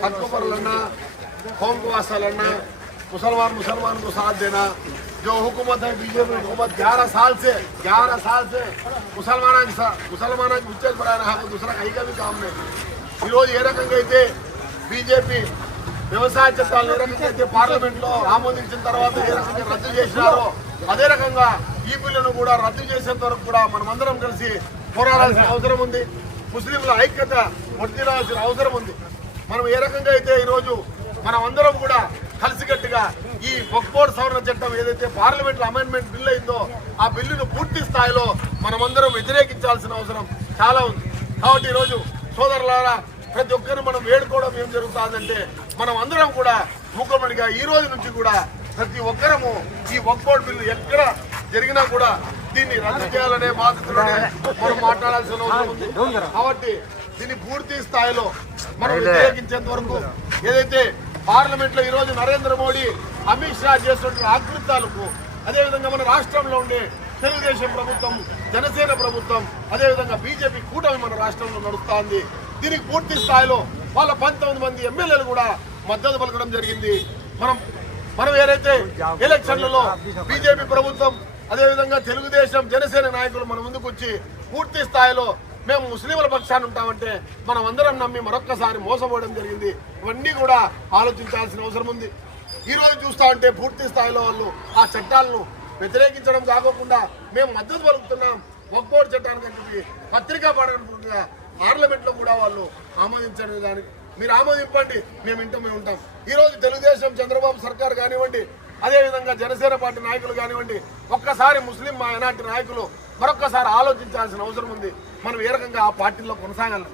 हक पर लड़ना कौम को वास्ता लड़ना मुसलमान मुसलमान को साथ देना जो हुकूमत है बीजेपी हुकूमत 11 साल से 11 साल से ముసల్మానానికి ముసల్మానానికి ఉచ్చేది పడాయన హాకు దుసరా కైగా भी काम नहीं ఈరోజు ఏ రకంగా అయితే బీజేపీ వ్యవసాయ చట్టాలు ఏ రకంగా అయితే పార్లమెంట్ లో ఆమోదించిన తర్వాత ఏ రకంగా రద్దు చేసినారో అదే రకంగా ఈ బిల్లును కూడా రద్దు చేసేంత వరకు కూడా మనమందరం కలిసి పోరాడాల్సిన అవసరం ఉంది ముస్లింల ఐక్యత మొదటిరాల్సిన అవసరం ఉంది. మనం ఏ రకంగా అయితే ఈరోజు మనం అందరం కూడా కలిసికట్టుగా ఈ వక్బోర్డ్ సవరణ చట్టం ఏదైతే పార్లమెంట్లో అమెండ్మెంట్ బిల్ అయిందో ఆ బిల్లును పూర్తి స్థాయిలో మనమందరం వ్యతిరేకించాల్సిన అవసరం చాలా ఉంది. కాబట్టి ఈరోజు సోదరులారా ప్రతి ఒక్కరు మనం వేడుకోవడం ఏం జరుగుతుందంటే మనం అందరం కూడా మూకమ్మడిగా ఈ రోజు నుంచి కూడా ప్రతి ఒక్కరము ఈ వక్బోర్డ్ బిల్లు ఎక్కడ జరిగినా కూడా దీన్ని రద్దు చేయాలనే బాధ్యతలోనే మనం మాట్లాడాల్సిన అవసరం ఉంది. కాబట్టి దీన్ని పూర్తి స్థాయిలో మనం వ్యతిరేకించేంత వరకు ఏదైతే పార్లమెంట్లో ఈ రోజు నరేంద్ర మోడీ అమిత్ షా చేస్తున్న ఆకృతాలకు అదేవిధంగా మన రాష్ట్రంలో ఉండే తెలుగుదేశం ప్రభుత్వం జనసేన ప్రభుత్వం అదేవిధంగా బీజేపీ కూటమి మన రాష్ట్రంలో నడుస్తోంది. దీనికి పూర్తి స్థాయిలో వాళ్ళ పంతొమ్మిది మంది ఎమ్మెల్యేలు కూడా మద్దతు పలకడం జరిగింది. మనం మనం ఏదైతే ఎలక్షన్లలో బీజేపీ ప్రభుత్వం అదేవిధంగా తెలుగుదేశం జనసేన నాయకులు మన ముందుకు వచ్చి పూర్తి స్థాయిలో మేము ముస్లింల పక్షాన్ని ఉంటామంటే మనం అందరం నమ్మి మరొక్కసారి మోసపోవడం జరిగింది. ఇవన్నీ కూడా ఆలోచించాల్సిన అవసరం ఉంది. ఈరోజు చూస్తా ఉంటే పూర్తి స్థాయిలో వాళ్ళు ఆ చట్టాలను వ్యతిరేకించడం కాకోకుండా మేము మద్దతు పలుకుతున్నాం. ఒక్కోటి చట్టానికి అని చెప్పి పత్రికా పడకుండా పార్లమెంట్లో కూడా వాళ్ళు ఆమోదించడం దానికి మీరు ఆమోదింపండి. మేము ఇంటూ మేము ఉంటాం. ఈరోజు తెలుగుదేశం చంద్రబాబు సర్కార్ కానివ్వండి అదేవిధంగా జనసేన పార్టీ నాయకులు కానివ్వండి ఒక్కసారి ముస్లిం మా ఎనాటి నాయకులు మరొక్కసారి ఆలోచించాల్సిన అవసరం ఉంది. మనం ఏ రకంగా ఆ పార్టీలో కొనసాగాలి?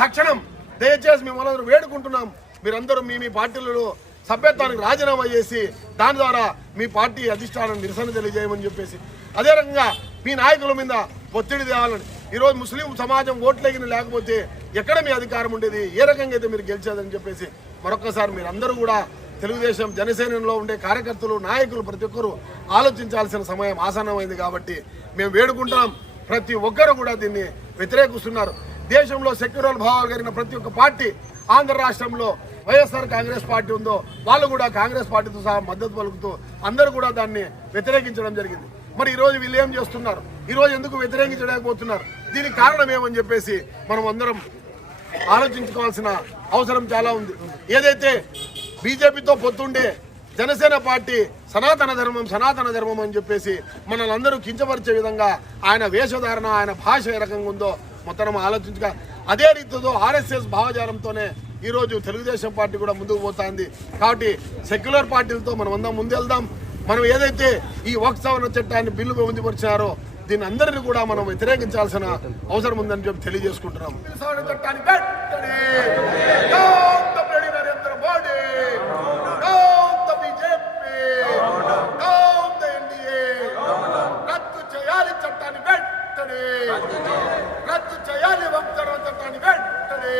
తక్షణం దయచేసి మిమ్మల్ని వేడుకుంటున్నాం. మీరందరూ మీ మీ పార్టీలలో సభ్యత్వానికి రాజీనామా చేసి దాని ద్వారా మీ పార్టీ అధిష్టానం నిరసన తెలియజేయమని చెప్పేసి అదే రకంగా మీ నాయకుల మీద ఒత్తిడి తేవాలని. ఈరోజు ముస్లిం సమాజం ఓట్లేగిన లేకపోతే ఎక్కడ మీ అధికారం ఉండేది? ఏ రకంగా అయితే మీరు గెలిచేదని చెప్పేసి మరొకసారి మీరందరూ కూడా తెలుగుదేశం జనసేనలో ఉండే కార్యకర్తలు నాయకులు ప్రతి ఒక్కరూ ఆలోచించాల్సిన సమయం ఆసన్నమైంది కాబట్టి మేము వేడుకుంటున్నాం. ప్రతి ఒక్కరు కూడా దీన్ని వ్యతిరేకిస్తున్నారు. దేశంలో సెక్యులర్ భావాలు కలిగిన ప్రతి ఒక్క పార్టీ ఆంధ్ర రాష్ట్రంలో వైఎస్ఆర్ కాంగ్రెస్ పార్టీ ఉందో వాళ్ళు కూడా కాంగ్రెస్ పార్టీతో సహా మద్దతు పలుకుతూ అందరూ కూడా దాన్ని వ్యతిరేకించడం జరిగింది. మరి ఈరోజు వీళ్ళు ఏం చేస్తున్నారు? ఈరోజు ఎందుకు వ్యతిరేకించలేకపోతున్నారు? దీనికి కారణం ఏమని చెప్పేసి మనం అందరం ఆలోచించుకోవాల్సిన అవసరం చాలా ఉంది. ఏదైతే బీజేపీతో పొత్తుండే జనసేన పార్టీ సనాతన ధర్మం సనాతన ధర్మం అని చెప్పేసి మనల్ని అందరూ కించపరిచే విధంగా ఆయన వేషధారణ ఆయన భాష ఏ రకంగా ఉందో మొత్తం ఆలోచించగా. అదే రీతితో ఆర్ఎస్ఎస్ భావజాలంతోనే ఈరోజు తెలుగుదేశం పార్టీ కూడా ముందుకు పోతుంది. కాబట్టి సెక్యులర్ పార్టీలతో మనం అందరం ముందెళ్దాం. మనం ఏదైతే ఈ వక్ సవరణ చట్టాన్ని బిల్లు పొందుపరిచారో దీని అందరినీ కూడా మనం వ్యతిరేకించాల్సిన అవసరం ఉందని చెప్పి తెలియజేసుకుంటున్నాం. వెంటనే రద్దు చేయాలి సవరణ చట్టాన్ని వెంటనే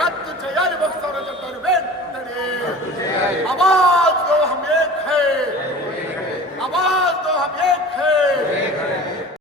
రద్దు